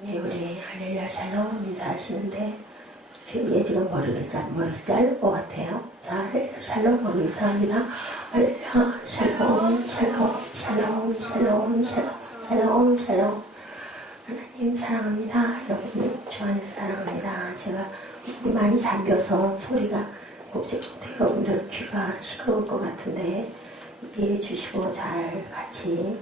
네, 우리 할렐루야 샬롬 인사하시는데 지금 머리를 자를 것 같아요. 자, 할렐루야 샬롬 하고 인사합니다. 할렐루야 샬롬 샬롬 샬롬 샬롬 샬롬 샬롬 샬롬. 하나님 사랑합니다. 여러분 주 안에서 사랑합니다. 제가 많이 잠겨서 소리가 곱씹고 여러분들 귀가 시끄러울 것 같은데 이해해 주시고 잘 같이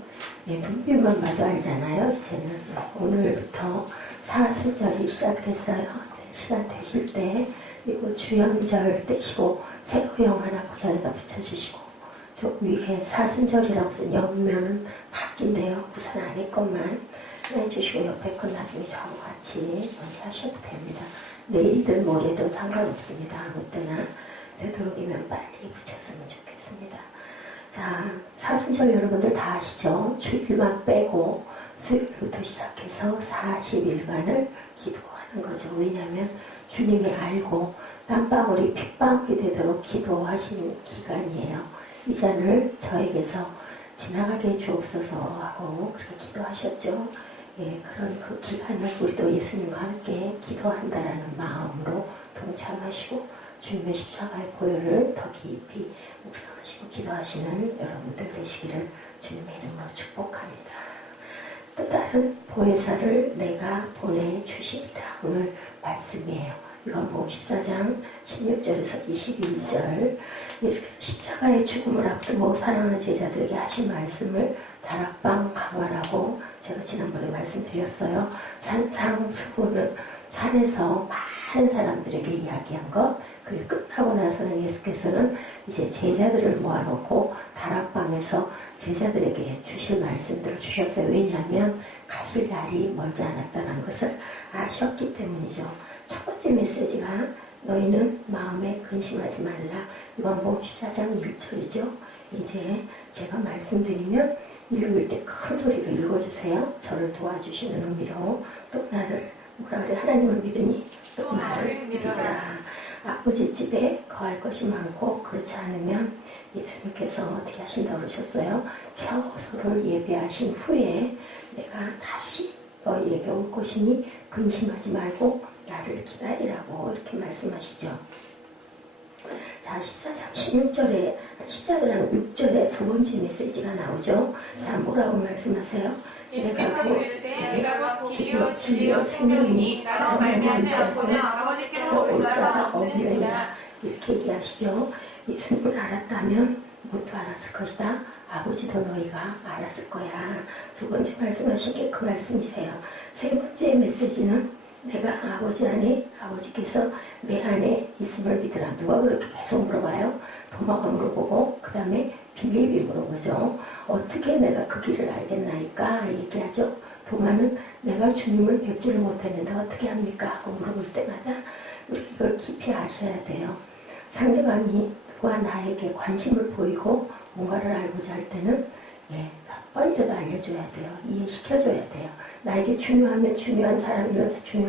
눈빛만 봐도 알잖아요. 이제는 오늘부터 사순절이 시작됐어요. 시간 되실 때 그리고 주연절 떼시고 세로형 하나 그 자리에다 붙여주시고 저 위에 사순절이라고 쓴 옆면은 바뀐데요. 우선 아래 것만 해주시고 옆에 건 나중에 저하고 같이 먼저 하셔도 됩니다. 내일이든 모레든 상관없습니다. 아무 때나 되도록이면 빨리 붙였으면 좋겠습니다. 자, 사순절 여러분들 다 아시죠? 주일만 빼고 수요일부터 시작해서 40일간을 기도하는 거죠. 왜냐하면 주님이 알고 땀방울이 핏방울이 되도록 기도하신 기간이에요. 이 잔을 저에게서 지나가게 해주옵소서 하고 그렇게 기도하셨죠. 예, 그런 그 기간을 우리도 예수님과 함께 기도한다라는 마음으로 동참하시고 주님의 십자가의 보혈을 더 깊이 묵상하시고 기도하시는 여러분들 되시기를 주님의 이름으로 축복합니다. 또 다른 보혜사를 내가 보내주시리라. 오늘 말씀이에요. 요한복음 14장 16절에서 21절 예수께서 십자가의 죽음을 앞두고 사랑하는 제자들에게 하신 말씀을 다락방 강화라고 제가 지난번에 말씀드렸어요. 산상수훈은 산에서 많은 사람들에게 이야기한 것. 그게 끝나고 나서는 예수께서는 이제 제자들을 모아놓고 다락방에서 제자들에게 주실 말씀들을 주셨어요. 왜냐하면 가실 날이 멀지 않았다는 것을 아셨기 때문이죠. 첫 번째 메시지가 너희는 마음에 근심하지 말라. 요한복음 14장 1절이죠. 이제 제가 말씀드리면 읽을 때 큰 소리로 읽어주세요. 저를 도와주시는 의미로 또 나를 뭐라 그래? 하나님을 믿으니 또 나를 믿으라. 아버지 집에 거할 것이 많고 그렇지 않으면 예수님께서 어떻게 하신다고 그러셨어요? 처소를 예배하신 후에 내가 다시 너희에게 올 것이니 근심하지 말고 나를 기다리라고 이렇게 말씀하시죠. 자, 14장 16절에 14장 6절에 두 번째 메시지가 나오죠. 자, 뭐라고 말씀하세요? 내가 곧 길이요 진리요 생명이니 나로 말미암지 않고는 아버지께로 올 자가 없느니라. 이렇게 얘기하시죠. 예수님을 알았다면 무엇도 알았을 것이다. 아버지도 너희가 알았을 거야. 두 번째 말씀하신 게 그 말씀이세요. 세 번째 메시지는 내가 아버지 안에 아버지께서 내 안에 있음을 믿으라. 누가 그렇게 계속 물어봐요? 도마가 물어보고 그 다음에 빌립이 물어보죠. 어떻게 내가 그 길을 알겠나이까 얘기하죠. 도마는 내가 주님을 뵙지를 못했는데 어떻게 합니까? 하고 물어볼 때마다 우리 이걸 깊이 아셔야 돼요. 상대방이 누가 나에게 관심을 보이고 뭔가를 알고자 할 때는 몇 번이라도 알려줘야 돼요. 이해시켜줘야 돼요. 나에게 중요하면 중요한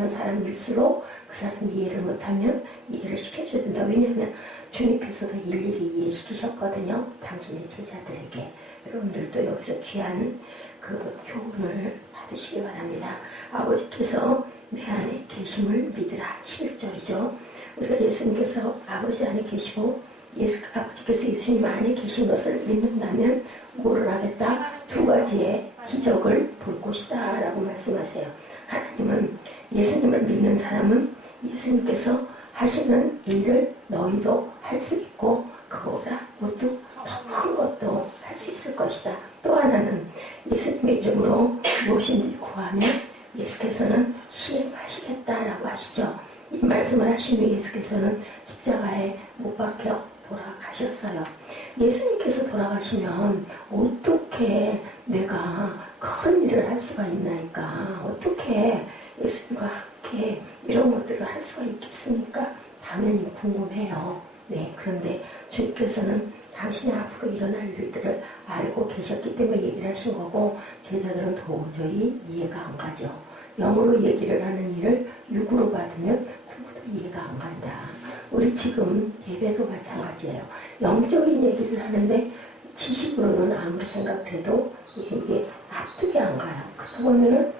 사람일수록 그 사람이 이해를 못하면 이해를 시켜줘야 된다. 왜냐하면 주님께서도 일일이 이해시키셨거든요. 당신의 제자들에게. 여러분들도 여기서 귀한 그 교훈을 받으시기 바랍니다. 아버지께서 내 안에 계심을 믿으라. 11절이죠. 우리가 예수님께서 아버지 안에 계시고 아버지께서 예수님 안에 계신 것을 믿는다면 뭐를 하겠다? 두 가지의 기적을 볼 것이다 라고 말씀하세요. 하나님은 예수님을 믿는 사람은 예수님께서 하시는 일을 너희도 할 수 있고 그거보다 또 더 큰 것도 할 수 있을 것이다. 또 하나는 예수님의 이름으로 무엇인지 구하면 예수께서는 시행하시겠다라고 하시죠. 이 말씀을 하신 후 예수께서는 십자가에 못 박혀 돌아가셨어요. 예수님께서 돌아가시면 어떻게 내가 큰 일을 할 수가 있나이까? 어떻게 예수님과 함께 이런 것들을 할 수가 있겠습니까? 당연히 궁금해요. 네, 그런데 주님께서는 당신이 앞으로 일어날 일들을 알고 계셨기 때문에 얘기를 하신 거고 제자들은 도저히 이해가 안 가죠. 영으로 얘기를 하는 일을 육으로 받으면 누구도 이해가 안 간다. 우리 지금 예배도 마찬가지예요. 영적인 얘기를 하는데 지식으로는 아무리 생각해도 이게 납득이 안 가요. 그러다 보면은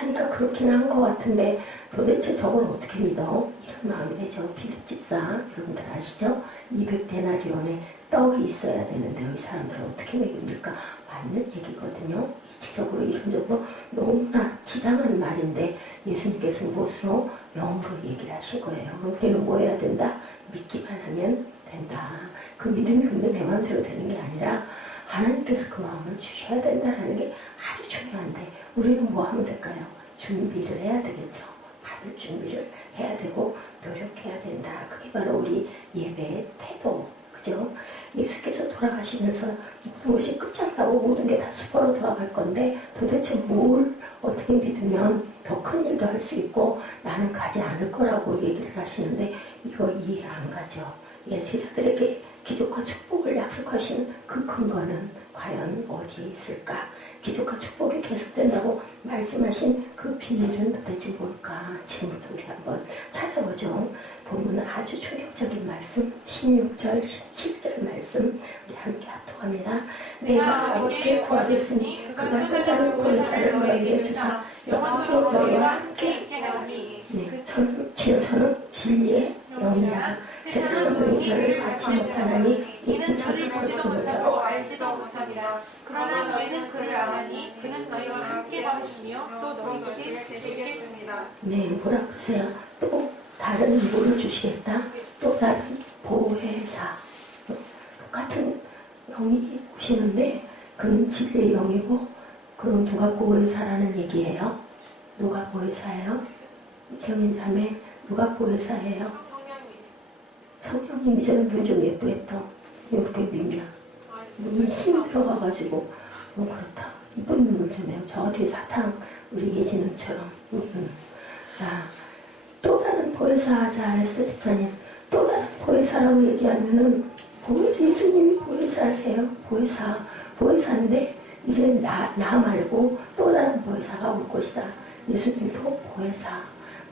하니까 그렇긴 한 것 같은데 도대체 저걸 어떻게 믿어? 이런 마음이 되죠. 빌립 집사 여러분들 아시죠? 200데나리온의 떡이 있어야 되는데 이 사람들은 어떻게 먹입니까? 맞는 얘기거든요. 이치적으로 이론적으로 너무나 지당한 말인데 예수님께서는 무엇으로? 영으로 얘기를 하신 거예요. 그럼 우리는 뭐 해야 된다? 믿기만 하면 된다. 그 믿음이 근데 내 마음대로 되는 게 아니라 하나님께서 그 마음을 주셔야 된다는 게 아주 중요한데 우리는 뭐 하면 될까요? 준비를 해야 되겠죠. 받을 준비를 해야 되고 노력해야 된다. 그게 바로 우리 예배의 태도. 그죠? 예수께서 돌아가시면서 모든 것이 끝장나고 모든 게 다 수포로 돌아갈 건데 도대체 뭘 어떻게 믿으면 더 큰 일도 할 수 있고 나는 가지 않을 거라고 얘기를 하시는데 이거 이해 안 가죠. 예, 제자들에게 기적과 축복을 약속하신 그 근거는 과연 어디에 있을까? 기적과 축복이 계속된다고 말씀하신 그 비밀은 도대체 뭘까? 지금부터 우리 한번 찾아보죠. 본문은 아주 충격적인 말씀, 16절, 17절 말씀 우리 함께 합독합니다. 내가 아버지께 구하겠으니 그가 또 다른 권세를 너희에게 주사 영원토록 너희와 함께 하리니. 네, 저는 진리의 영이라 세상은 너희 저를 받지 못하나니 이는 저를 보지도 못하고 알지도 못함이라. 그러나 너희는 그를 아나니 그는 너희와 함께 하시며 또 너희에게 계시겠습니다. 네, 뭐라 그러세요? 또 다른 뭐를 주시겠다? 또 다른 보혜사. 똑같은 영이 오시는데 그는 진리의 영이고 그럼 누가 보혜사라는 얘기예요? 누가 보혜사예요? 이정인 자매 누가 보혜사예요? 성령님 이전에 눈 좀 예쁘겠다. 이렇게 민냐. 눈이 힘 들어가가지고 그렇다. 이쁜 눈을 좀 해요. 저 뒤에 사탕 우리 예진은처럼. 자, 또 다른 보혜사자 했어요. 집사님. 또 다른 보혜사라고 얘기하면은 예수님이 보혜사세요. 보혜사인데 이제 나 말고 또 다른 보혜사가 올 것이다. 예수님도 보혜사.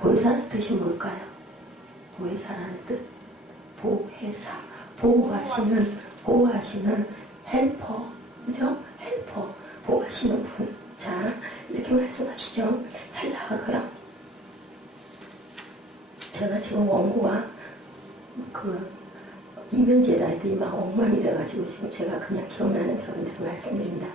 보혜사는 뜻이 뭘까요? 보혜사라는 뜻. 보혜사. 보호하시는 헬퍼. 그죠? 헬퍼. 보호하시는 분. 자, 이렇게 말씀하시죠. 헬라어로요. 제가 지금 원고와 이면제 아이들이 막 엉망이 돼가지고 지금 제가 그냥 기억나는 여러분들 말씀드립니다.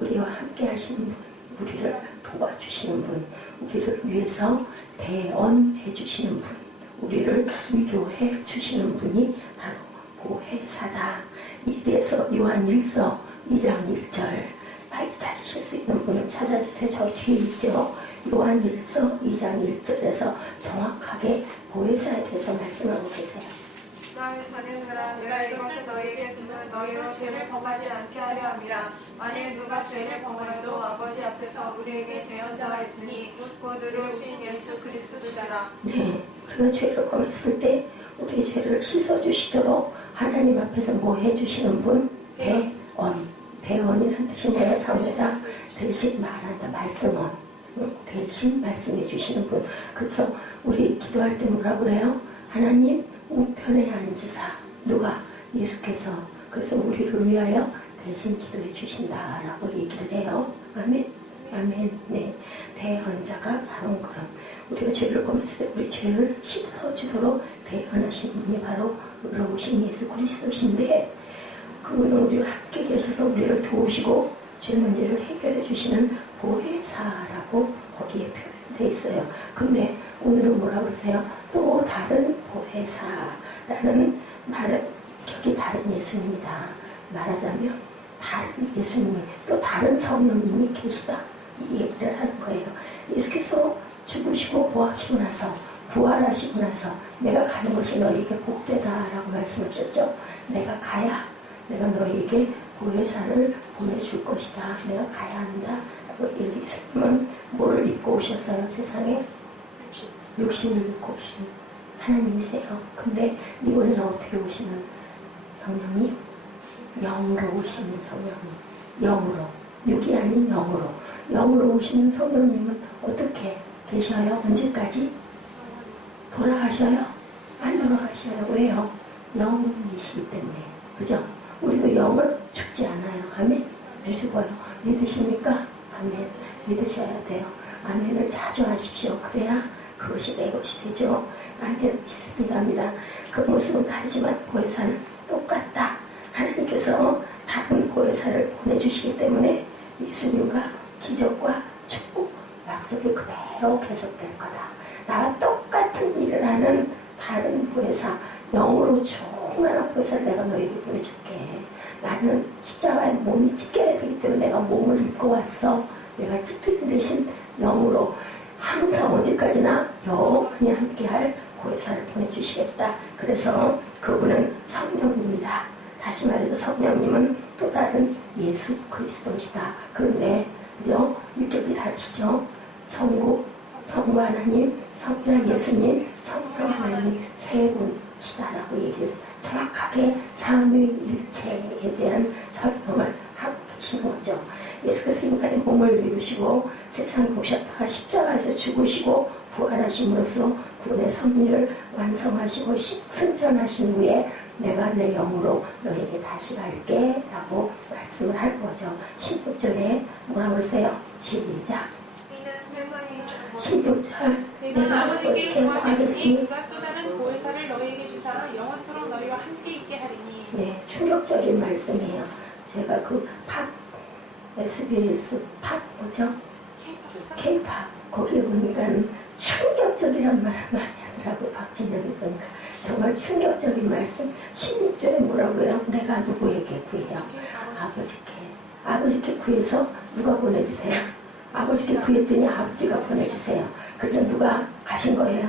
우리와 함께 하시는 분, 우리를 도와주시는 분, 우리를 위해서 대언해 주시는 분, 우리를 위로해 주시는 분이 바로 보혜사다. 이에 대해서 요한 1서 2장 1절 빨리 찾으실 수 있는 분은 찾아주세요. 저 뒤에 있죠. 요한 1서 2장 1절에서 정확하게 보혜사에 대해서 말씀하고 계세요. 너희 자녀들아 내가 이것을 너희에게 쓰면 너희로 죄를 범하지 않게 하려 함이라. 만일 누가 죄를 범하여도 아버지 앞에서 우리에게 대언자가 있으니 곧 의로우신 예수 그리스도시라. 네, 우리가 죄를 범했을 때 우리 죄를 씻어주시도록 하나님 앞에서 뭐 해주시는 분? 대언이라는 뜻이 뭐야? 사무다 대신 말한다. 말씀원. 대신 말씀해 주시는 분. 그래서 우리 기도할 때 뭐라 그래요? 하나님 우편에 앉으사. 누가? 예수께서. 그래서 우리를 위하여 대신 기도해 주신다라고 얘기를 해요. 아멘. 아멘. 네. 대언자가 바로 그런. 우리가 죄를 범했을 때 우리 죄를 씻어주도록 대언하신 분이 바로 의로우신 예수 그리스도신데 그분은 우리와 함께 계셔서 우리를 도우시고 죄 문제를 해결해 주시는 보혜사라고 거기에 표현되어 있어요. 근데 오늘은 뭐라고 하세요? 또 다른 보혜사라는 말은 격이 다른 예수님이다. 말하자면 다른 예수님이 또 다른 성령님이 계시다. 이 얘기를 하는 거예요. 예수께서 죽으시고 부활하시고 나서 부활하시고 나서 내가 가는 것이 너희에게 복되다라고 말씀하셨죠. 내가 가야 내가 너희에게 보혜사를 보내줄 것이다. 내가 가야 한다. 예수님은 뭐를 입고 오셨어요? 세상에? 육신을 입고 오신 하나님이세요. 근데 이번에는 어떻게 오시는 성령이? 영으로 오시는 성령이. 영으로. 육이 아닌 영으로. 영으로 오시는 성령님은 어떻게 계셔요? 언제까지? 돌아가셔요? 안 돌아가셔요. 왜요? 영이시기 때문에. 그죠? 우리도 영은 죽지 않아요. 아멘? 안 죽어요. 믿으십니까? 아멘. 믿으셔야 돼요. 아멘을 자주 하십시오. 그래야 그것이 내 것이 되죠. 아멘 믿습니다. 그 모습은 다르지만 보혜사는 똑같다. 하나님께서 다른 보혜사를 보내주시기 때문에 예수님과 기적과 축복, 약속이 그대로 계속될 거다. 나와 똑같은 일을 하는 다른 보혜사, 영으로 충만한 보혜사를 내가 너에게 보내줄게. 나는 십자가에 몸이 찢겨야 되기 때문에 내가 몸을 입고 왔어. 내가 찢기는 대신 영으로 항상 어디까지나 영원히 함께할 보혜사를 보내주시겠다. 그래서 그분은 성령님이다. 다시 말해서 성령님은 또 다른 예수 그리스도시다. 그런데 그죠? 유격이 다르시죠? 성부 하나님, 성자 예수님, 성령 하나님 세 분이시다라고 얘기를 정확하게 삼위일체에 대한 설명을 하고 계시는 거죠. 예수께서 인간의 몸을 입으시고 세상에 오셨다가 십자가에서 죽으시고 부활하심으로써 구원의 섭리를 완성하시고 승천하신 후에 내가 내 영으로 너에게 다시 갈게 라고 말씀을 할 거죠. 16절에 뭐라고 그러세요? 시작. 16절 내가 아버지께 구하겠으니 또 다른 보혜사를 너희에게 주사 영원토록 너희와 함께 있게 하리니. 네, 충격적인 말씀이에요. 제가 SBS 팝 뭐죠? K-팝 거기에 보니까 충격적이란 말을 많이 하더라고요. 박진영이 보니까 정말 충격적인 말씀. 16절에 뭐라고요? 내가 누구에게 구해요? 아버지께 구해서 누가 보내주세요? 아버지께 구했더니 아버지가 보내주세요. 그래서 누가 가신 거예요?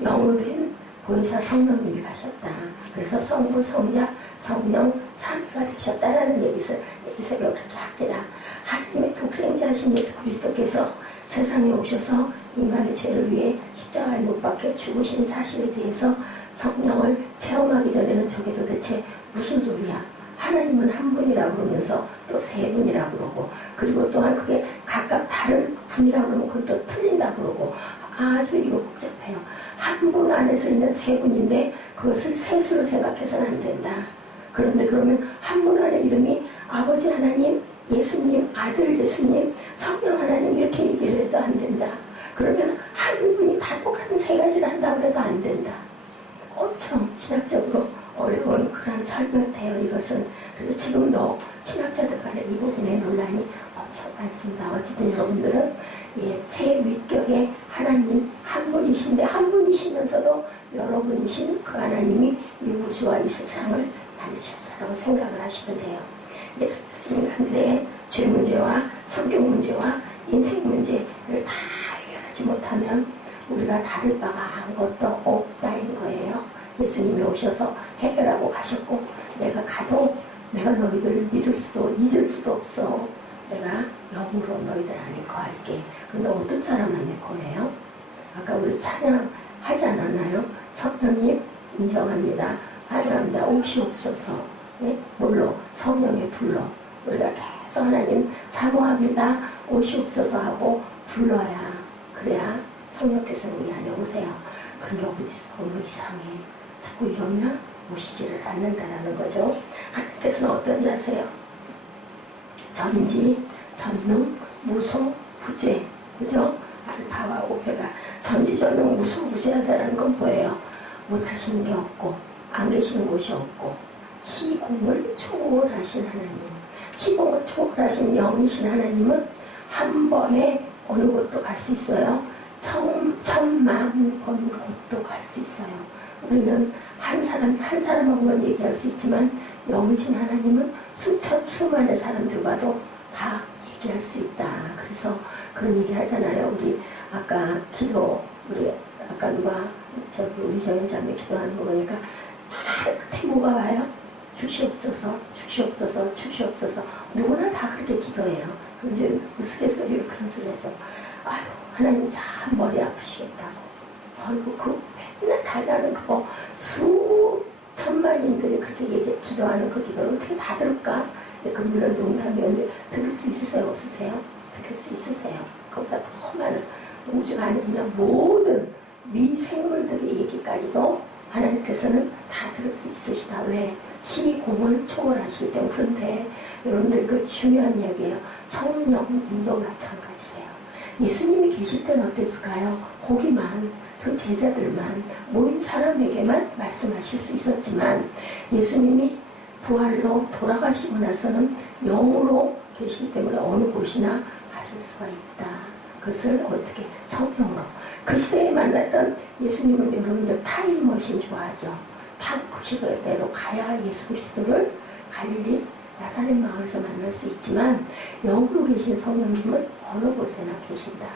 영으로 된 보혜사 성령님이 가셨다. 그래서 성부, 성자, 성령, 삼위가 되셨다라는 얘기를 그렇게 합니다. 하나님의 독생자이신 예수 그리스도께서 세상에 오셔서 인간의 죄를 위해 십자가에 못 박혀 죽으신 사실에 대해서 성령을 체험하기 전에는 저게 도대체 무슨 소리야? 하나님은 한 분이라고 그러면서 또 세 분이라고 그러고, 그리고 또한 그게 각각 다른 분이라고 그러면 그건 또 틀린다고 그러고, 아주 이거 복잡해요. 한 분 안에서 있는 세 분인데 그것을 셋으로 생각해서는 안 된다. 그런데 그러면 한 분 안에 이름이 아버지 하나님, 예수님, 아들 예수님, 성령 하나님 이렇게 얘기를 해도 안 된다. 그러면 한 분이 다 똑같은 세 가지를 한다고 해도 안 된다. 엄청 신학적으로 어려운 그런 설명돼요, 이것은. 그래서 지금도 신학자들 간에 이 부분에 논란이 엄청 많습니다. 어쨌든 여러분들은 세 위격의 하나님 한 분이신데, 한 분이시면서도 여러분이신 그 하나님이 이 우주와 이 세상을 만드셨다라고 생각을 하시면 돼요. 예수께서 인간들의 죄 문제와 성경 문제와 인생 문제를 다 해결하지 못하면 우리가 다를 바가 아무것도 없다는 거예요. 예수님이 오셔서 해결하고 가셨고, 내가 가도 내가 너희들을 믿을 수도 잊을 수도 없어. 내가 영으로 너희들 안에 거할게. 그런데 어떤 사람한테 거해요? 아까 우리 찬양하지 않았나요? 성령님 인정합니다. 환영합니다. 오시옵소서. 네? 뭘로? 성령의 불러. 우리가 계속 하나님 사모합니다. 오시옵소서 하고 불러야, 그래야 성령께서는 우리 안에 오세요. 그런 게 어디서 너무 이상해. 자꾸 이러면 오시지를 않는다라는 거죠. 하나님께서는 어떤 자세요? 전지, 전능, 무소, 부재. 그죠? 알파와 오메가. 전지, 전능, 무소, 부재하다라는 건 뭐예요? 못하시는 게 없고, 안 계시는 곳이 없고, 시공을 초월하신 하나님. 시공을 초월하신 영이신 하나님은 한 번에 어느 곳도 갈 수 있어요. 천만 번 곳도 갈 수 있어요. 우리는 한 사람하고만 얘기할 수 있지만 영이신 하나님은 수만의 사람들과도 다 얘기할 수 있다. 그래서 그런 얘기 하잖아요. 우리 아까 누가 우리 정현 자매 기도하는 거 보니까 끝에 뭐가 와요? 주시옵소서, 주시옵소서, 주시옵소서. 누구나 다 그렇게 기도해요. 그럼 이제 우스갯소리로 그런 소리 해서, 아유, 하나님 참 머리 아프시겠다고. 아이고, 맨날 달달한 그거 수천만인들이 그렇게 기도하는 그 기도를 어떻게 다 들을까? 그 물론 농담이었는데 들을 수 있으세요? 없으세요? 들을 수 있으세요? 그보다 더 많은 우주 안에 있는 모든 미생물들의 얘기까지도 하나님께서는 다 들을 수 있으시다. 왜? 시공을 초월하시기 때문에. 그런데 여러분들 그 중요한 얘기예요. 성령님도 마찬가지세요. 예수님이 계실 때는 어땠을까요? 거기만, 그 제자들만, 모인 사람에게만 말씀하실 수 있었지만 예수님이 부활로 돌아가시고 나서는 영으로 계시기 때문에 어느 곳이나 가실 수가 있다. 그것을 어떻게? 성령으로. 그 시대에 만났던 예수님은 여러분들 타임머신 좋아하죠? 그 시대로 가야 예수 그리스도를 갈릴리 나사렛 마을에서 만날 수 있지만 영으로 계신 성령님은 어느 곳에나 계신다.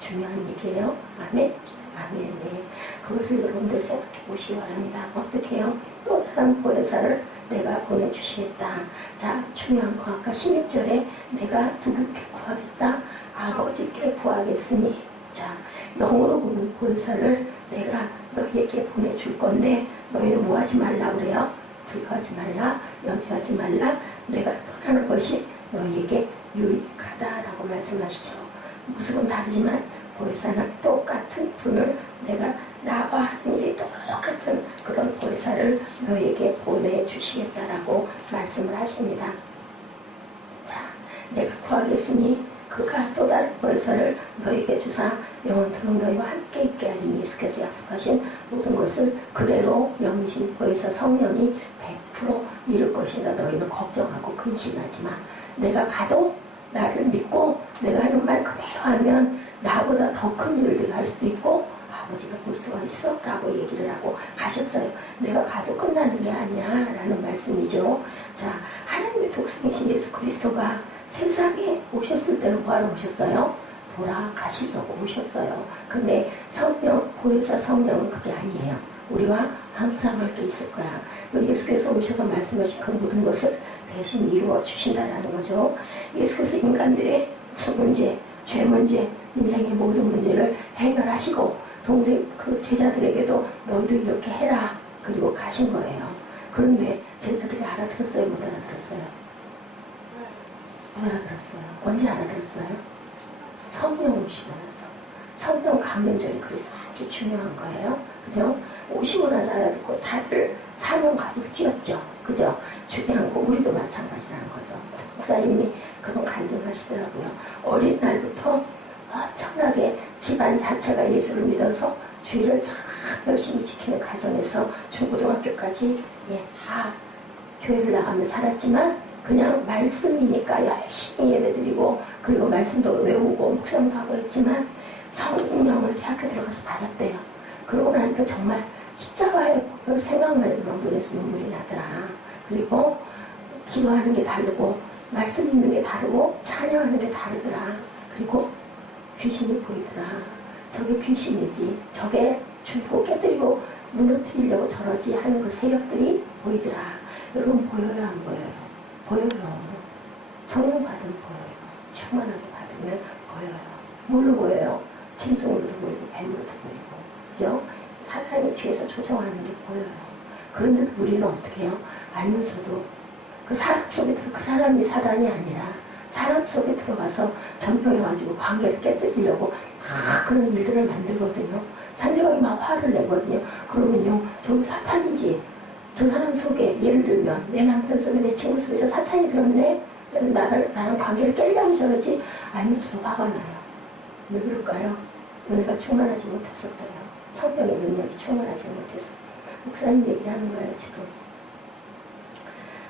중요한 얘기예요. 아멘? 아멘. 네. 그것을 여러분들 생각해 보시기 바랍니다. 어떻게 해요? 또 다른 보혜사를 내가 보내주시겠다. 자, 중요한 거 아까 16절에 내가 누구께 구하겠다? 아버지께 구하겠으니. 자, 영으로 보는 보혜사를 내가 너희에게 보내줄 건데 너희는 뭐 하지 말라 그래요? 두려워하지 말라, 염려하지 말라, 내가 떠나는 것이 너희에게 유익하다라고 말씀하시죠. 모습은 다르지만 보혜사는 똑같은 분을 내가 나와 하는 일이 똑같은 그런 보혜사를 너희에게 보내주시겠다라고 말씀을 하십니다. 자, 내가 구하겠으니 그가 또 다른 보혜사를 너희에게 주사 영원토록 너희와 함께 있게 하리니. 예수께서 약속하신 모든 것을 그대로 영이신 보혜사 성령이 100% 이룰 것이다. 너희는 걱정하고 근심하지 마. 내가 가도 나를 믿고 내가 하는 말 그대로 하면 나보다 더 큰 일을 네가 할 수도 있고 아버지가 볼 수가 있어 라고 얘기를 하고 가셨어요. 내가 가도 끝나는 게 아니야 라는 말씀이죠. 자, 하나님의 독생이신 예수 그리스도가 세상에 오셨을 때는 뭐하러 오셨어요? 돌아가시려고 오셨어요. 근데 성령, 보혜사 성령은 그게 아니에요. 우리와 항상 함께 있을 거야. 예수께서 오셔서 말씀하신 그 모든 것을 대신 이루어 주신다라는 거죠. 예수께서 인간들의 무슨 문제, 죄 문제, 인생의 모든 문제를 해결하시고 동생 그 제자들에게도 너희도 이렇게 해라 그리고 가신 거예요. 그런데 제자들이 알아들었어요? 못 알아들었어요? 못 알아들었어요. 언제 알아들었어요? 성령 오시고 나서. 성령 감명절이 그래서 아주 중요한 거예요. 그죠? 오시고 나서 알아듣고 다들 사명 가지고 뛰었죠. 그죠? 중요한 거 우리도 마찬가지라는 거죠. 목사님이 그런 간증하시더라고요. 어린 날부터 엄청나게 집안 자체가 예수를 믿어서 주의를 참 열심히 지키는 가정에서 중고등학교까지 다 교회를 나가며 살았지만 그냥 말씀이니까 열심히 예배드리고 그리고 말씀도 외우고 묵상도 하고 했지만 성령을 대학교 들어가서 받았대요. 그러고 나니까 정말 십자가의 복을 생각만 해도 눈에서 눈물이 나더라. 그리고 기도하는 게 다르고 말씀 읽는 게 다르고 찬양하는 게 다르더라. 그리고 귀신이 보이더라. 저게 귀신이지. 저게 죽고 깨뜨리고 무너뜨리려고 저러지 하는 그 세력들이 보이더라. 여러분 보여요 안 보여요? 보여요. 성령 받으면 보여요. 충만하게 받으면 보여요. 뭘로 보여요? 짐승으로도 보이고 뱀으로도 보이고. 그죠? 사단이 뒤에서 조정하는 게 보여요. 그런데도 우리는 어떻게 해요? 알면서도 그 사람 속에 그 사람이 사단이 아니라 사람 속에 들어가서 전표해가지고 관계를 깨뜨리려고 그런 일들을 만들거든요. 상대방이 막 화를 내거든요. 그러면요, 저기 사탄이지. 저 사람 속에 예를 들면 내 남편 속에 내 친구 속에 저 사탄이 들었네. 나랑 관계를 깨려고 저러지. 알면서도 화가 나요. 왜 그럴까요? 은혜가 충만하지 못해서 그래요. 성령의 능력이 충만하지 못해서. 목사님 얘기를 하는 거예요 지금.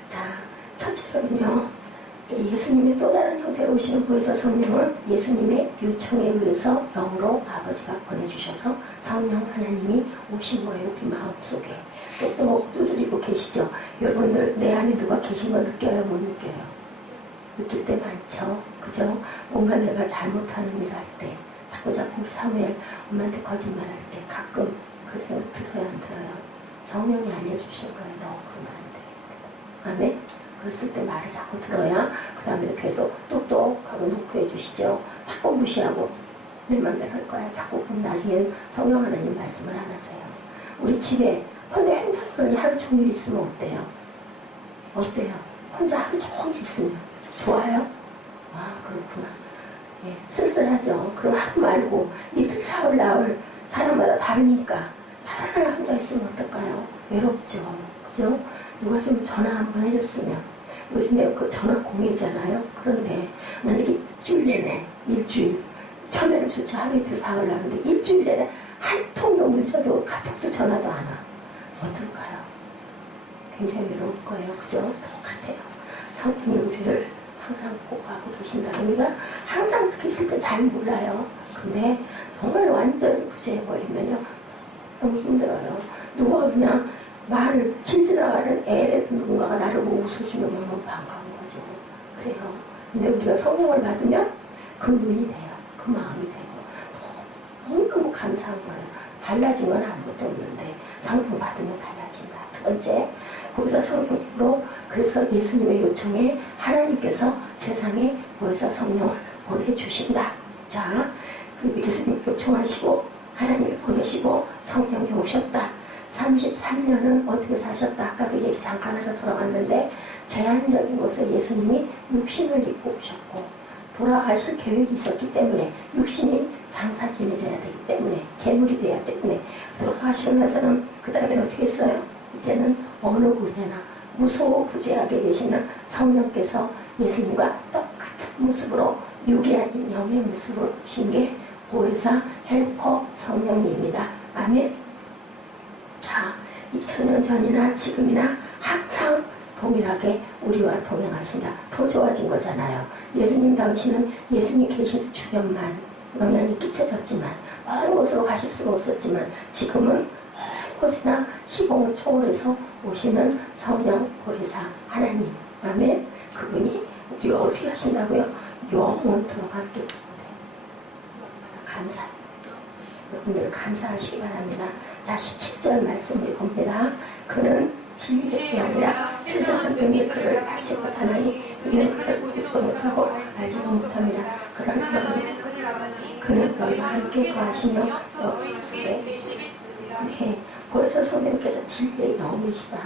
자, 첫째로는요, 예수님의 또 다른 형태로 오시는 보혜사 성령은 예수님의 요청에 의해서 영으로 아버지가 보내주셔서 성령 하나님이 오신 거예요. 우리 마음속에. 또 두드리고 계시죠. 여러분들 내 안에 누가 계신 거 느껴요? 못 느껴요? 느낄 때 많죠. 그죠? 뭔가 내가 잘못하는 일을 할 때 자꾸 우리 사무엘 엄마한테 거짓말할 때 가끔 그 생각 들어요 안 들어요? 성령이 알려주실 거예요. 너 그러면 안 돼. 아멘? 그랬을 때 말을 자꾸 들어야 그 다음에 계속 똑똑하고 노크해 주시죠. 자꾸 무시하고 내 맘대로 할 거야. 자꾸 그럼 나중에는 성령 하나님 말씀을 안 하세요. 우리 집에 혼자 핸드폰이 하루 종일 있으면 어때요? 어때요? 혼자 하루 종일 있으면 좋아요? 아 그렇구나. 예, 쓸쓸하죠. 그럼 하루 말고 이틀 사흘 나흘 사람마다 다르니까 하루 혼자 있으면 어떨까요? 외롭죠. 그죠? 누가 좀 전화 한번 해줬으면. 요즘에 그 전화 공이잖아요. 그런데 만약에 일주일 내내 일주일 처음에는 좋죠. 하루 이틀 사흘 나는데 일주일 내내 한 통도 문자도 카톡도 전화도 안 와. 어떨까요? 굉장히 외로울 거예요. 그죠? 똑같아요. 성령이 우리를 항상 보호하고 계신다. 우리가 항상 그렇게 있을 때 잘 몰라요. 근데 정말 완전히 부재해버리면요. 너무 힘들어요. 누가 그냥 말을 길 지나가는 애라도 누군가가 나를 보고 웃어주면 너무 반가운 거죠. 그래요. 근데 우리가 성령을 받으면 그 눈이 돼요. 그 마음이 되고 너무너무 감사한 거예요. 달라진 건 아무것도 없는데 성령 받으면 달라진다. 두 번째, 거기서 성령으로 그래서 예수님의 요청에 하나님께서 세상에 거기서 성령을 보내주신다. 자, 그리고 예수님 요청하시고 하나님이 보내시고 성령이 오셨다. 33년은 어떻게 사셨다. 아까도 얘기 잠깐 해서 돌아갔는데 제한적인 곳에 예수님이 육신을 입고 오셨고 돌아가실 계획이 있었기 때문에 육신이 장사 지내져야 되기 때문에 재물이 돼야 때문에 돌아가시고 나서는 그 다음에 어떻게 했어요? 이제는 어느 곳에나 무소부재하게 되시는 성령께서 예수님과 똑같은 모습으로 육이 아닌 영의 모습으로 오신 게 보혜사 헬퍼 성령님입니다. 아멘. 자, 2000년 전이나 지금이나 항상 동일하게 우리와 동행하신다. 더 좋아진 거잖아요. 예수님 당시는 예수님 계신 주변만 영향이 끼쳐졌지만 많은 곳으로 가실 수가 없었지만 지금은 어느 곳이나 시공을 초월해서 오시는 성령 보혜사 하나님. 아멘. 그분이 우리가 어떻게 하신다고요? 영원토록 함께 계신대요. 감사해요. 여러분들 감사하시기 바랍니다. 자, 17절 말씀을 봅니다. 그는 진리의 아니라 세상은 능히 그를 알지 못하나니 이는 그를 보지도 못하고 알지도 못합니다. 그러나 그는 너희와 함께 거하시며 너희 속에 계시겠습니다. 네, 거기서 성령께서 진리의 영이시다.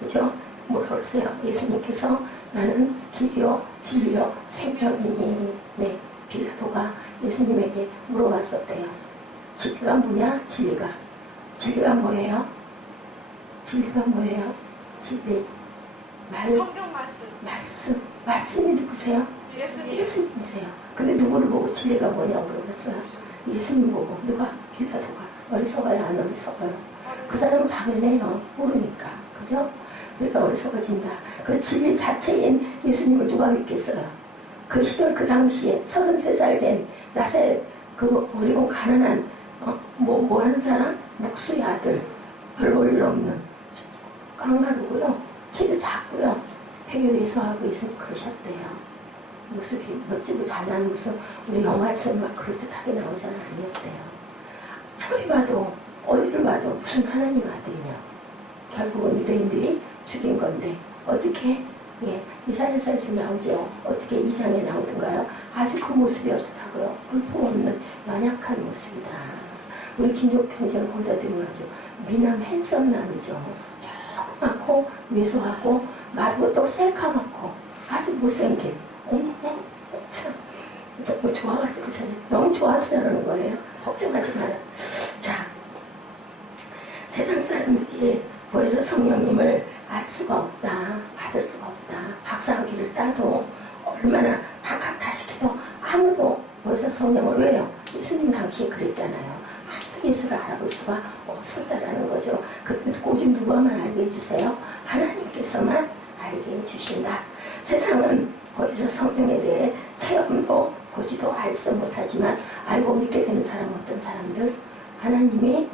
그죠? 뭐라 그러세요? 예수님께서 나는 길이요 진리요 생명이니. 네, 빌라도가 예수님에게 물어봤었대요. 진리가 뭐냐? 진리가 뭐예요? 진리가 뭐예요? 진리. 성경 말씀이 누구세요? 예수님이세요. 근데 누구를 보고 진리가 뭐냐고 물어봤어요. 예수님 보고. 누가? 빌라도가. 어리석어요? 안 어리석어요? 그 사람은 당연해요. 모르니까. 그죠? 그러니까 어리석어진다. 그 진리 자체인 예수님을 누가 믿겠어요? 그 시절 그 당시에 33살 된 나사렛 그 어리고 가난한 뭐 하는 사람? 목수의 아들. 별 볼 일 없는 깡마르고요. 키도 작고요. 되게 왜소하고 예수님 그러셨대요. 모습이 멋지고 잘난 모습 우리 영화에서 막 그럴듯하게 나오잖아. 아니었대요. 아무리 봐도 어디를 봐도 무슨 하나님 아들이냐. 결국은 유대인들이 죽인 건데 어떻게 이사야서에서 나오죠. 어떻게 이상에 나오던가요? 아주 그 모습이 어떻다고요? 볼품없는 연약한 모습이다. 우리 김종평전 보다드리면 아주 미남 핸섬 남이죠. 조그맣고 왜소하고 마르고 또 새까맣고 아주 못생긴. 참 너무 좋아가지고 저는 너무 좋아서 저러는 거예요. 걱정하지 마라. 자, 세상 사람들이 보혜사 성령님을 알 수가 없다. 받을 수가 없다. 박사학위를 따도 얼마나 박학다시켜도 아무도 보혜사 성령을 왜요? 예수님 당시에 그랬잖아요. 아무도 예수를 알아볼 수가 없었다라는 거죠. 그런데 오직 누가만 알게 해주세요? 하나님께서만 알게 해주신다. 세상은 보혜사 성령에 대해 체험도 보지도 알지도 못하지만 알고 믿게 되는 사람 어떤 사람들 하나님이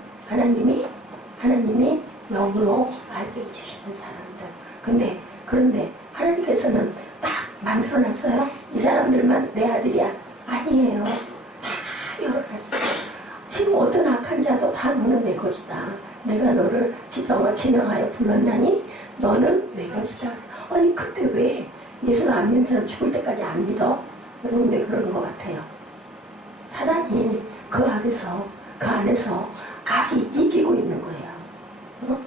영으로 알게 해주시는 사람들. 그런데 하나님께서는 딱 만들어놨어요. 이 사람들만 내 아들이야. 아니에요. 다 열어놨어요. 지금 어떤 악한 자도 다 너는 내 것이다. 내가 너를 지정하여 불렀나니 너는 내 것이다. 아니 근데 왜 예수를 안 믿는 사람 죽을 때까지 안 믿어? 여러분 왜 그러는 것 같아요? 사단이 그 안에서 악이 이기고 있는 거예요.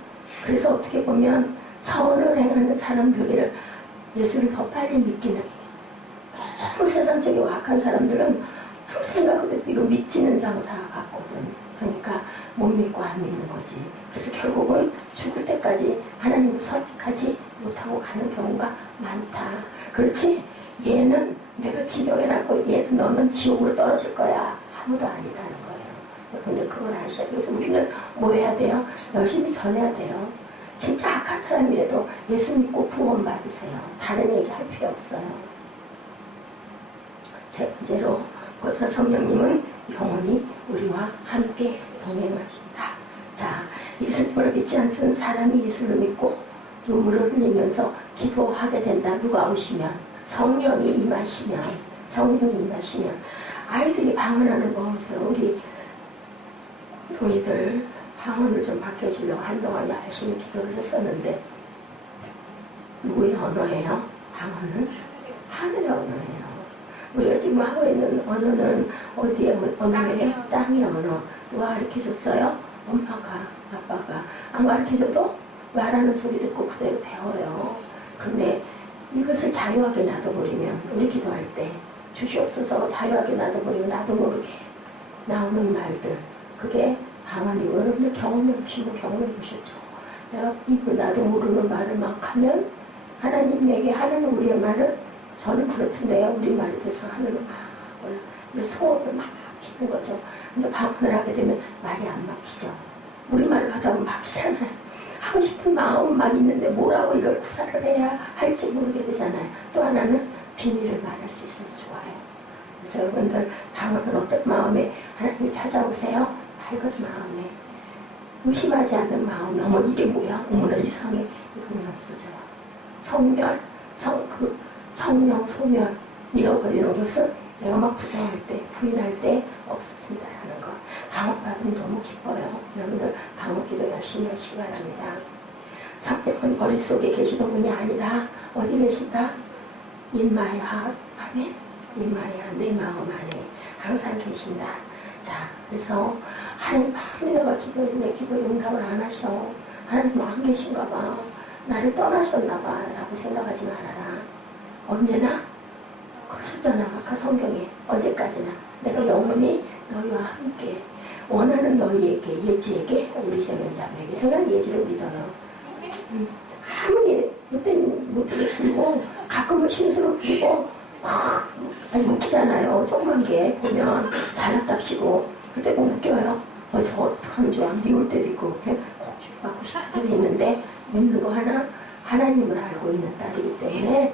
그래서 어떻게 보면 선을 행하는 사람들을 예수를 더 빨리 믿기는 해요. 너무 세상적이고 악한 사람들은 아무리 생각해도 이거 믿지는 장사 같거든. 그러니까 못 믿고 안 믿는 거지. 그래서 결국은 죽을 때까지 하나님을 선택하지 못하고 가는 경우가 많다. 그렇지? 얘는 내가 지명해 놨고 얘는 너는 지옥으로 떨어질 거야. 아무도 아니다는 거예요. 여러분들 그걸 아셔야 돼요. 그래서 우리는 뭐 해야 돼요? 열심히 전해야 돼요. 진짜 악한 사람이라도 예수 믿고 구원 받으세요. 다른 얘기 할 필요 없어요. 세 번째로 보혜사 성령님은 영원히 우리와 함께 동행하신다. 자, 예수님을 믿지 않던 사람이 예수를 믿고 눈물을 흘리면서 기도하게 된다. 누가 오시면, 성령이 임하시면, 아이들이 방언하는 거 보세요. 우리 동이들 방언을 좀 바뀌어주려고 한동안 열심히 기도를 했었는데, 누구의 언어예요? 방언은 하늘의 언어예요. 우리가 지금 하고 있는 언어는 어디의 언어예요? 땅의 언어. 누가 가르쳐줬어요? 엄마가, 아빠가. 안 가르쳐줘도 말하는 소리 듣고 그대로 배워요. 근데 이것을 자유하게 놔둬버리면, 우리 기도할 때 주시옵소서 자유하게 놔둬버리면 나도 모르게 나오는 말들, 그게 방언이고, 여러분들 경험해 보시고 경험해 보셨죠? 내가 입을 나도 모르는 말을 막 하면 하나님에게 하는 우리의 말은, 저는 그렇던데요. 우리 말에 대해서 하늘을 막 올라, 소원을 막 피는 거죠. 근데 방언을 하게 되면 말이 안 막히죠. 우리 말을 하다 보면 막히잖아요. 하고 싶은 마음은 막 있는데 뭐라고 이걸 구사를 해야 할지 모르게 되잖아요. 또 하나는 비밀을 말할 수 있어서 좋아요. 그래서 여러분들 방언은 어떤 마음에 하나님이 찾아오세요? 밝은 마음에, 의심하지 않는 마음에, 어머 이게 뭐야? 어머나 이상해. 이거는 없어져요. 성멸, 성령 소멸, 잃어버리는 것은 내가 막 부정할 때, 부인할 때 없어진다라는 거. 방언 받으면 너무 기뻐요. 여러분들 방언 기도 열심히 하시기 바랍니다. 성령은 머릿속에 계시는 분이 아니다. 어디 계신다? In my heart. 아멘. In my heart. 내 마음 안에 항상 계신다. 자, 그래서 하나님, 내가 기도했는데 기도에 응답을 안 하셔. 하나님 안 계신가 봐. 나를 떠나셨나 봐. 라고 생각하지 말아라. 언제나 그러셨잖아. 아까 성경에. 언제까지나 내가 영원히 너희와 함께, 원하는 너희에게, 예지에게, 우리 생명자에게. 저는 예지를 믿어요. 아무리 못되게 부리고 가끔은 심수로 부리고 아니 웃기잖아요. 조그만 게 보면 잘났답시고 그때 꼭 웃겨요. 저 어떡하면 좋아. 미울 때도 있고 꼭 죽받고 싶을 때도 있는데, 믿는 거 하나, 하나님을 알고 있는 딸이기 때문에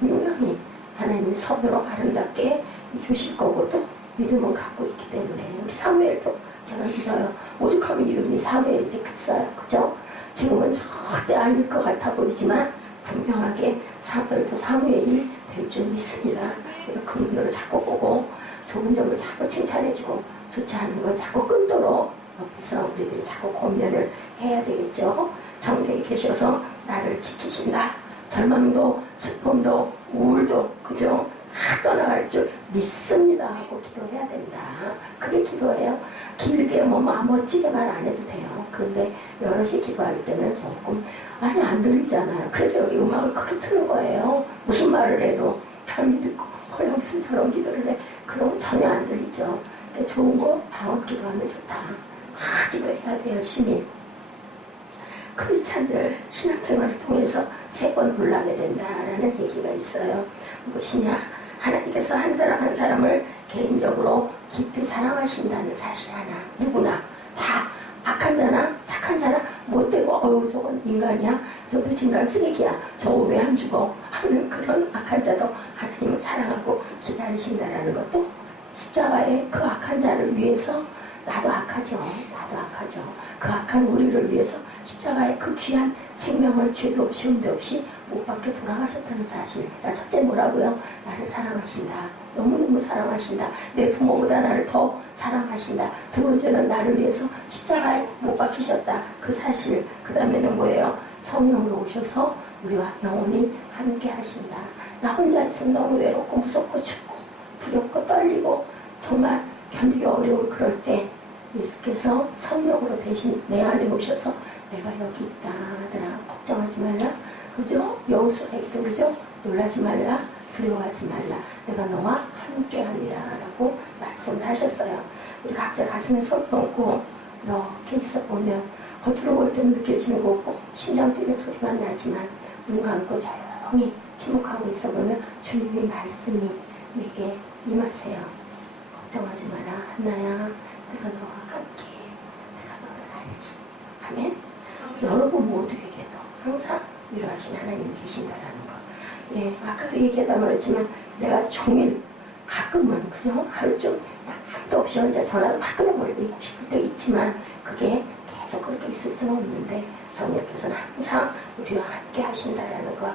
분명히 하나님의 선으로 아름답게 이루실 거고, 또 믿음을 갖고 있기 때문에. 우리 사무엘도 제가 믿어요. 오죽하면 이름이 사무엘이 됐겠어요. 그죠? 지금은 절대 아닐 것 같아 보이지만 분명하게 사무엘도 사무엘이 될 줄 믿습니다. 그 눈으로 자꾸 보고 좋은 점을 자꾸 칭찬해주고 좋지 않은 걸 자꾸 끊도록 옆에서 우리들이 자꾸 권면을 해야 되겠죠. 성령이 계셔서 나를 지키신다. 절망도 슬픔도 우울도 그죠? 다 떠나갈 줄 믿습니다 하고 기도해야 된다. 그게 기도예요. 길게 멋지게 말 안 해도 돼요. 그런데 여럿이 기도할 때는 조금 많이 안 들리잖아요. 그래서 여기 음악을 크게 트는 거예요. 무슨 말을 해도 사람이 듣고 무슨 저런 기도를 해. 그럼 전혀 안 들리죠. 근데 좋은 거 방언 기도하면 좋다. 기도해야 돼. 열심히. 크리스찬들 신앙생활을 통해서 3번 놀라게 된다라는 얘기가 있어요. 무엇이냐? 하나님께서 한 사람 한 사람을 개인적으로 깊이 사랑하신다는 사실 하나. 누구나 다 악한 자나 착한 자나 못되고 저건 인간이야, 저도 진간 쓰레기야, 저거 왜 안 죽어 하는 그런 악한 자도 하나님은 사랑하고 기다리신다라는 것도, 십자가의 그 악한 자를 위해서 나도 악하죠. 그 악한 우리를 위해서 십자가의 그 귀한 생명을 죄도 없이 흠도 없이 못 박혀 돌아가셨다는 사실. 자, 첫째 뭐라고요? 나를 사랑하신다. 너무너무 사랑하신다. 내 부모보다 나를 더 사랑하신다. 두 번째는 나를 위해서 십자가에 못 박히셨다. 그 사실. 그 다음에는 뭐예요? 성령으로 오셔서 우리와 영원히 함께 하신다. 나 혼자 있으면 너무 외롭고 무섭고 춥고 두렵고 떨리고 정말 견디기 어려울 그럴 때 예수께서 성령으로 대신 내 안에 오셔서 내가 여기 있다 하더라. 걱정하지 말라. 그죠? 여호수아에게도 그죠? 놀라지 말라. 두려워하지 말라. 내가 너와 함께 하리라 라고 말씀을 하셨어요. 우리 각자 가슴에 손 얹고 이렇게 있어 보면 겉으로 볼 때는 느껴지는 거 없고 심장 뛰는 소리만 나지만 눈 감고 조용히 침묵하고 있어 보면 주님의 말씀이 우리에게 임하세요. 걱정하지 마라. 한나야, 내가 너와 함께, 내가 너를 알지. 아멘. 여러분 모두에게도 항상 위로하신 하나님 계신다라는 거. 예, 아까도 얘기하다 말했지만 내가 종일 가끔은 그죠? 하루 좀 한도 없이 혼자 전화도 막 끊어버리고 있고 싶을 때 있지만 그게 계속 그렇게 있을 수는 없는데 성령께서는 항상 우리와 함께 하신다라는 것.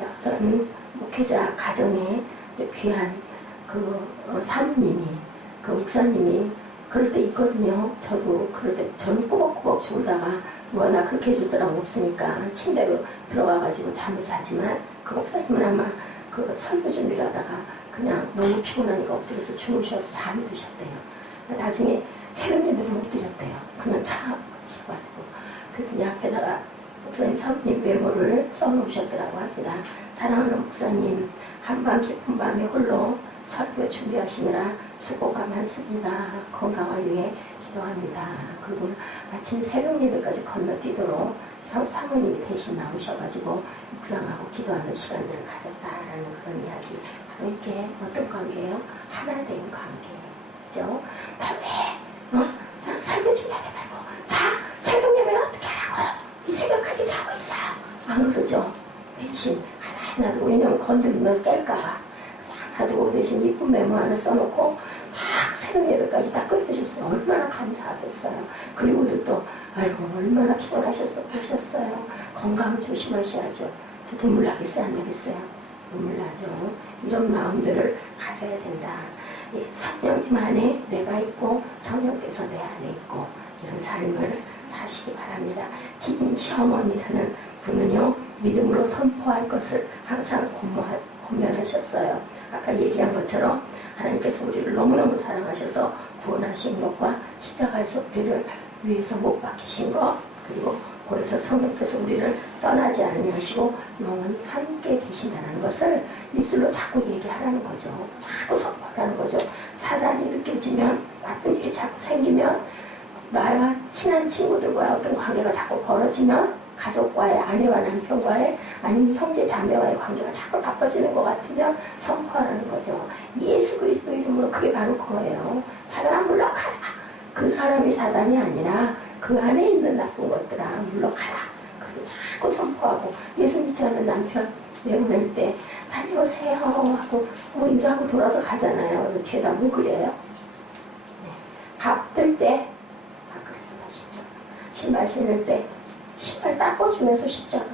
어떤 목회자 가정에 이제 귀한 그 사모님이 그 목사님이 그럴 때 있거든요. 저도 그럴 때 저는 꾸벅꾸벅 졸다가 뭐나 그렇게 해줄 사람 없으니까 침대로 들어와가지고 잠을 자지만 그 목사님은 아마 그 설교 준비를 하다가 그냥 너무 피곤하니까 엎드려서 주무셔서 잠이 드셨대요. 나중에 새벽 예배를 못 드렸대요. 그냥 참으셔가지고 그랬더니 앞에다가 목사님 사모님 메모를 써놓으셨더라고 합니다. 사랑하는 목사님, 한밤 깊은 밤에 홀로 설교 준비하시느라 수고가 많습니다. 건강을 위해 기도합니다. 그리고 아침 새벽 예배까지 건너뛰도록 사모님이 대신 나오셔가지고 묵상하고 기도하는 시간들을 가졌다라는 그런 이야기. 바로 이게 어떤 관계예요? 하나 된 관계. 그죠? 왜? 자, 설교 준비하지 말고 자, 새벽 예배를 어떻게 하라고? 이 새벽까지 자고 있어. 안 그러죠? 대신 하나 놔두고, 왜냐면 건들면 깰까봐. 놔두고 대신 이쁜 메모 하나 써놓고 막 새벽 예배까지 다 끝내줬어요. 얼마나 감사하겠어요. 그리고도 또 아이고 얼마나 피곤하셨어요. 건강 조심하셔야죠. 눈물 나겠어요? 안 나겠어요? 눈물 나죠. 이런 마음들을 가져야 된다. 예, 성령님 안에 내가 있고 성령께서 내 안에 있고 이런 삶을 사시기 바랍니다. 디딘 셔먼이라는 분은요, 믿음으로 선포할 것을 항상 권면하셨어요. 아까 얘기한 것처럼 하나님께서 우리를 너무너무 사랑하셔서 구원하신 것과 십자가에서 우리를 위해서 못 박히신 것, 그리고 거기서 성령께서 우리를 떠나지 아니하시고 영원히 함께 계신다는 것을 입술로 자꾸 얘기하라는 거죠. 자꾸 선포하라는 거죠. 사단이 느껴지면, 나쁜 일이 자꾸 생기면, 나와 친한 친구들과의 어떤 관계가 자꾸 벌어지면, 가족과의, 아내와 남편과의, 아니면 형제 자매와의 관계가 자꾸 나빠지는 것 같으면 선포하라는 거죠. 예수 그리스도 이름으로 그게 바로 그거예요. 사단아 물러가라. 그 사람이 사단이 아니라 그 안에 있는 나쁜 것들아 물러가라. 그리고 자꾸 선포하고, 예수 믿지 않는 남편 내보낼 때 다녀오세요 하고 인사하고 돌아서 가잖아요. 뒤에다 뭐 그래요? 네. 밥 뜰 때 밥그릇을 마시죠. 신발 신을 때 신발 닦아주면서 십자가.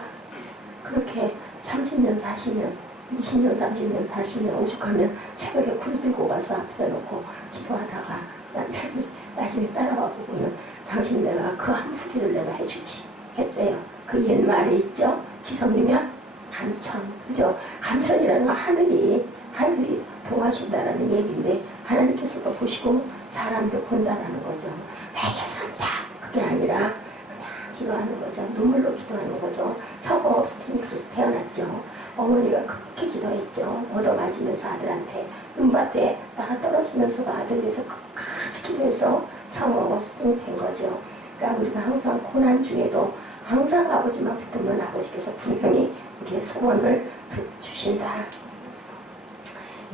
그렇게 30년, 40년, 20년, 30년, 40년 오죽하면 새벽에 구두 들고 가서 앞에다 놓고 기도하다가 남편이 나중에 따라와 보고는 당신 내가 그 한 소리를 내가 해주지 했대요. 그 옛말에 있죠. 지성이면 감천. 그죠? 감천이라는 건 하늘이 동하신다라는 얘기인데 하나님께서도 보시고 사람도 본다라는 거죠. 매겨선다. 그게 아니라 기도하는 거죠. 눈물로 기도하는 거죠. 성모 어스틴이 그래서 태어났죠. 어머니가 그렇게 기도했죠. 얻어맞으면서 아들한테 눈밭에 나가 떨어지면서도 아들 위해서 끝까지 기도해서 성모 어스틴이 된 거죠. 그러니까 우리가 항상 고난 중에도 항상 아버지만 붙들면 아버지께서 분명히 우리의 소원을 주신다.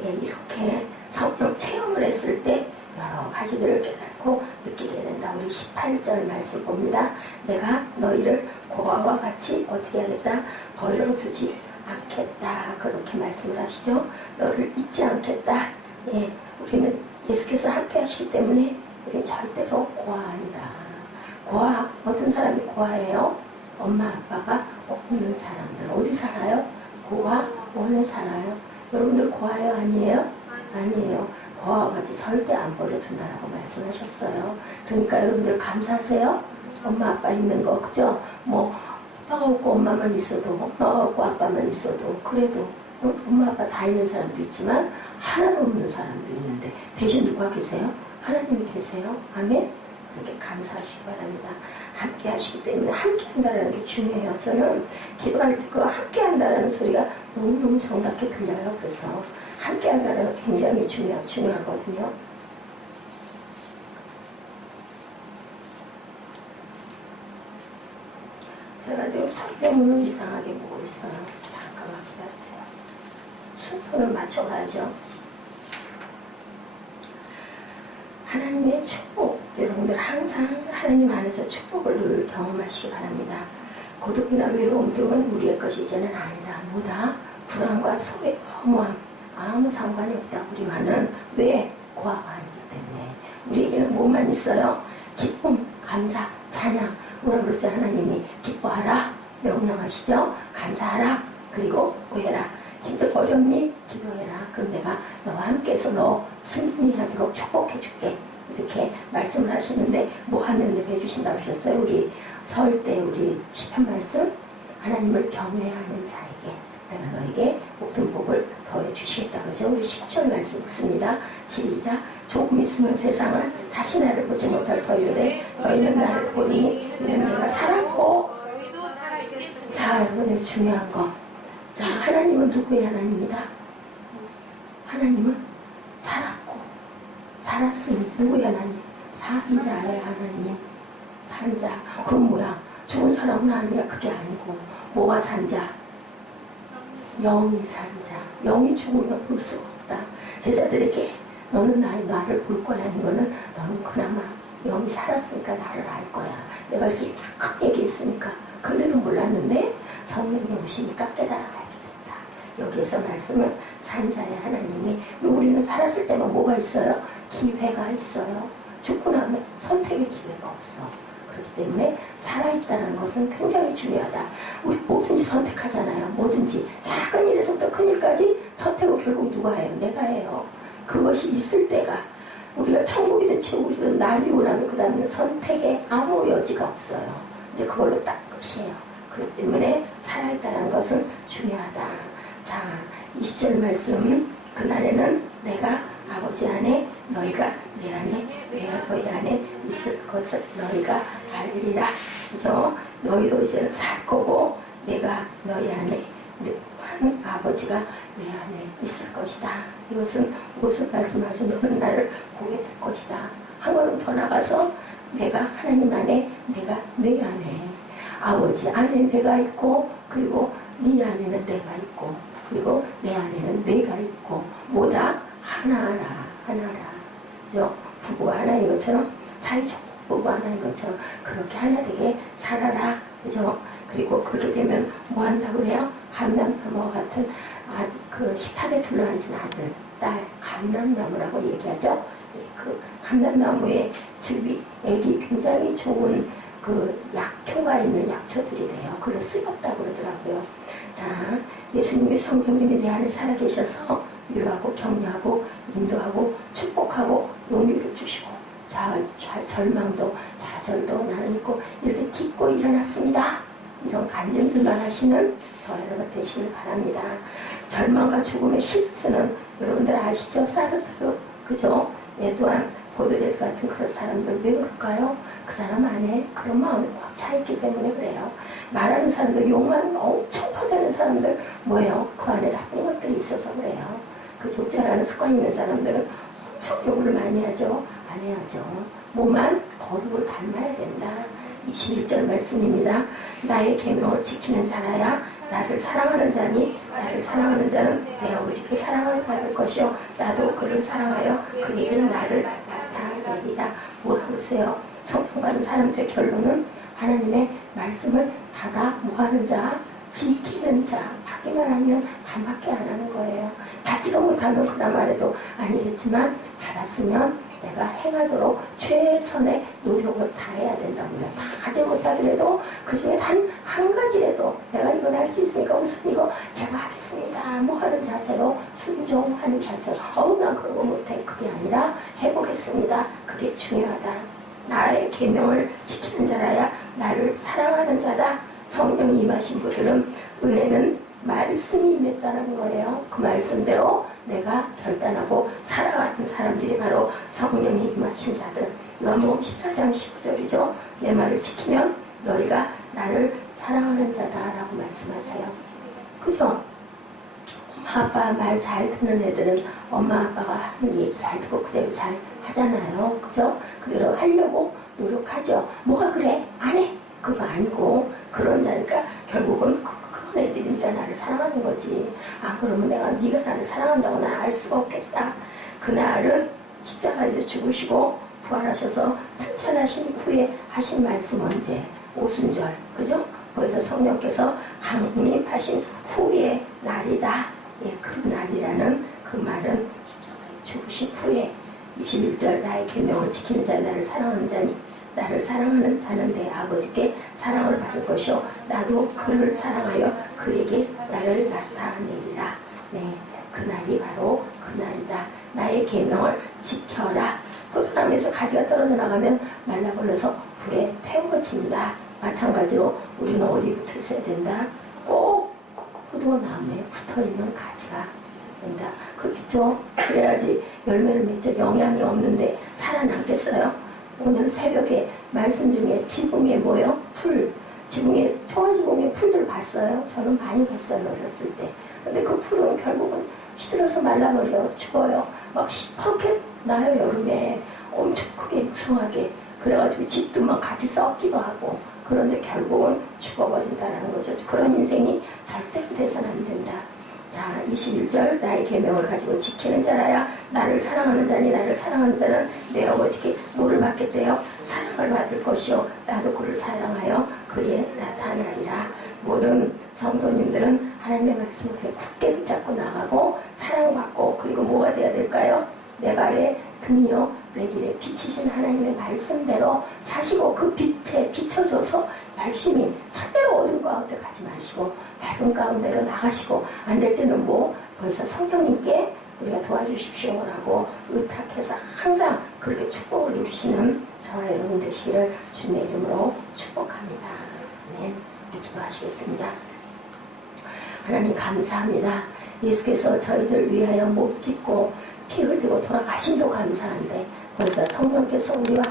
예, 이렇게 성령 체험을 했을 때 여러 가지들을 깨닫고 느끼게 된다. 우리 18절 말씀 봅니다. 내가 너희를 고아와 같이 어떻게 하겠다? 버려두지 않겠다. 그렇게 말씀을 하시죠. 너를 잊지 않겠다. 예, 우리는 예수께서 함께 하시기 때문에 우리는 절대로 고아 아니다. 고아, 어떤 사람이 고아예요? 엄마 아빠가 없는 사람들. 어디 살아요? 고아원에 살아요. 여러분들 고아예요? 아니에요? 아니에요. 고아와 같이 절대 안 버려둔다라고 말씀하셨어요. 그러니까 여러분들 감사하세요. 엄마 아빠 있는 거, 그죠? 뭐 아빠가 없고 엄마만 있어도, 엄마가 없고 아빠만 있어도, 그래도 엄마 아빠 다 있는 사람도 있지만 하나도 없는 사람도 있는데 대신 누가 계세요? 하나님이 계세요. 아멘. 그렇게 감사하시기 바랍니다. 함께 하시기 때문에 함께 한다는 게 중요해요. 저는 기도할 때 그 함께 한다는 소리가 너무너무 정답게 들려요. 그래서 함께 한다는 게 굉장히 중요하거든요. 제가 지금 성경을 이상하게 보고 있어요. 잠깐만 기다리세요. 순서를 맞춰가죠. 하나님의 축복, 여러분들 항상 하나님 안에서 축복을 늘 경험하시기 바랍니다. 고독이나 외로움 등은 우리의 것이 이제는 아니다. 뭐다? 불안과 소외, 허무함 아무 상관이 없다. 우리와는 왜? 고아가 아니기 때문에. 우리에게는 뭐만 있어요? 기쁨, 감사, 찬양. 뭐라 그랬어요? 하나님이 기뻐하라 명령하시죠. 감사하라. 그리고 뭐해라? 힘들고 어렵니? 기도해라. 그럼 내가 너와 함께해서 너 승리하도록 축복해줄게. 이렇게 말씀을 하시는데 뭐 하면 해주신다고 하셨어요? 우리 설 때 우리 시편 말씀, 하나님을 경외하는 자에게 내가 너에게 모든 복을 더해 주시겠다 그러죠. 우리 10절 말씀 읽습니다. 시작. 조금 있으면 세상은 다시 나를 보지 못할 터이되 너희는 나를 보니 이는 내가 살았고. 너희도 살아있겠습니다. 자, 여러분 중요한 거. 자, 하나님은 누구의 하나님이다? 하나님은 살았고 살았으니 누구의 하나님? 사는 자의 하나님. 사는 자. 그럼 뭐야? 죽은 사람은 아니야. 그게 아니고 뭐가 산 자? 영이 산 자. 영이 죽으면 볼 수가 없다. 제자들에게 너는 나를 볼 거야. 이거는 너는 그나마 영이 살았으니까 나를 알 거야. 내가 이렇게 큰 얘기했으니까. 그런데도 몰랐는데 성령이 오시니까 깨달아 알게 됐다. 여기에서 말씀은 산 자의 하나님이, 우리는 살았을 때만 뭐가 있어요? 기회가 있어요. 죽고 나면 선택의 기회가 없어. 그렇기 때문에 살아있다는 것은 굉장히 중요하다. 우리 뭐든지 선택하잖아요. 뭐든지 작은 일에서부터 큰 일까지 선택을 결국 누가 해요? 내가 해요. 그것이 있을 때가 우리가 천국이든 지옥이든 날리고 나면 그 다음에 선택에 아무 여지가 없어요. 근데 그걸로 딱 끝이에요. 그렇기 때문에 살아있다는 것은 중요하다. 자, 20절 말씀. 그날에는 내가 아버지 안에 너희가 내 안에 내가 너희 안에 있을 것을 너희가 알리라. 그죠? 너희도 이제는 살 거고 내가 너희 안에 한 아버지가 내 안에 있을 것이다. 이것은 무슨 말씀하신 너는 나를 보게 될 것이다. 한 걸음 더 나가서 내가 하나님 안에 내가 내 안에 아버지 안에 내가 있고 그리고 네 안에는 내가 있고 그리고 내 안에는 내가 있고 뭐다? 하나라. 하나라. 그죠? 부부가 하나인 것처럼 사이좋은 부부가 하나인 것처럼 그렇게 하나 되게 살아라. 그죠? 그리고 그렇게 되면 뭐 한다고 그래요? 감람나무와 같은 그 식탁에 둘러앉은 아들, 딸, 감람나무라고 얘기하죠. 그 감람나무의 즙이 애기 굉장히 좋은 그 약효가 있는 약초들이 돼요. 그걸 쓰였다고 그러더라고요. 자, 예수님의 성령님이 내 안에 살아계셔서 위로하고 격려하고 인도하고 축복하고 용기를 주시고 절망도 좌절도 나는 있고 이렇게 딛고 일어났습니다. 이런 간증들만 하시는 저 여러분 되시길 바랍니다. 절망과 죽음의 실스는 여러분들 아시죠? 사르트르 그죠? 예, 또한 보드레드 같은 그런 사람들 왜 그럴까요? 그 사람 안에 그런 마음이 꽉 차있기 때문에 그래요. 말하는 사람들, 욕만 엄청 퍼대는 사람들 뭐예요? 그 안에 나쁜 것들이 있어서 그래요. 그 욕잘하는 습관 있는 사람들은 엄청 욕을 많이 하죠. 안 해야죠. 뭐만 거룩을 닮아야 된다. 21절 말씀입니다. 나의 계명을 지키는 자라야 나를 사랑하는 자니 나를 사랑하는 자는 내 아버지께 사랑을 받을 것이요 나도 그를 사랑하여 그에게 나를 나타내리라. 뭐라고 그러세요? 성경 가는 사람들의 결론은 하나님의 말씀을 받아 뭐하는 자? 지키는 자. 받기만 하면 반밖에 안 하는 거예요. 받지도 못하면 그나마라도 아니겠지만 받았으면 내가 행하도록 최선의 노력을 다해야 된다고요. 다 하지 못하더라도 그 중에 단 한 가지라도 내가 이건 할 수 있으니까 우선 이거 제가 하겠습니다. 뭐 하는 자세로 순종하는 자세로 난 그런 거 못해. 그게 아니라 해보겠습니다. 그게 중요하다. 나의 계명을 지키는 자라야 나를 사랑하는 자다. 성령이 임하신 분들은 은혜는 말씀이 임했다는 거예요. 그 말씀대로 내가 결단하고 살아가는 사람들이 바로 성령이 임하신 자들. 요한복음 14장 19절이죠. 내 말을 지키면 너희가 나를 사랑하는 자다라고 말씀하세요. 그죠? 엄마 아빠 말 잘 듣는 애들은 엄마 아빠가 하는 얘기 잘 듣고 그대로 잘 하잖아요. 그죠? 그대로 하려고 노력하죠. 뭐가 그래? 안 해? 그거 아니고 그런 자니까 결국은 사랑하는 애들이니까 나를 사랑하는 거지. 아, 그러면 내가 네가 나를 사랑한다고 난 알 수가 없겠다. 그날은 십자가에서 죽으시고 부활하셔서 승천하신 후에 하신 말씀 언제? 오순절, 그죠? 거기서 성령께서 강림하신 후의 날이다. 예, 그 날이라는 그 말은 십자가에 죽으신 후에 21절 나의 계명을 지키는 자 나를 사랑하는 자니 나를 사랑하는 자는 내 아버지께 사랑을 받을 것이요 나도 그를 사랑하여 그에게 나를 나타내리라. 네, 그날이 바로 그날이다. 나의 계명을 지켜라. 포도나무에서 가지가 떨어져 나가면 말라버려서 불에 태워진다. 마찬가지로 우리는 어디 붙어 있어야 된다? 꼭 포도나무에 붙어있는 가지가 된다. 그렇겠죠? 그래야지 열매를 맺죠. 영양이 없는데 살아남겠어요? 오늘 새벽에 말씀 중에 지붕에 뭐요? 풀. 지붕에, 초가지붕에 풀들 봤어요? 저는 많이 봤어요. 어렸을 때. 근데 그 풀은 결국은 시들어서 말라버려. 죽어요. 막 시퍼렇게 나요. 여름에. 엄청 크게 무성하게. 그래가지고 집도 막 같이 썩기도 하고. 그런데 결국은 죽어버린다는 거죠. 그런 인생이 절대 돼서는 안 된다. 자, 21절 나의 계명을 가지고 지키는 자라야 나를 사랑하는 자니 나를 사랑하는 자는 내 아버지께 뭐를 받겠대요? 사랑을 받을 것이요 나도 그를 사랑하여 그에 나타나리라. 모든 성도님들은 하나님의 말씀을 굳게 붙잡고 나가고 사랑받고 그리고 뭐가 돼야 될까요? 내 발에 등이요 내 길에 비치신 하나님의 말씀대로 사시고 그 빛에 비춰져서 열심히 절대로 어두운 가운데 가지 마시고 밝은 가운데로 나가시고 안 될 때는 뭐 벌써 성령님께 우리가 도와주십시오라고 의탁해서 항상 그렇게 축복을 누리시는 저와 여러분 되시기를 주님의 이름으로 축복합니다. 네, 우리 기도하시겠습니다. 하나님 감사합니다. 예수께서 저희들 위하여 못 짓고 피 흘리고 돌아가심도 감사한데 벌써 성령께서 우리와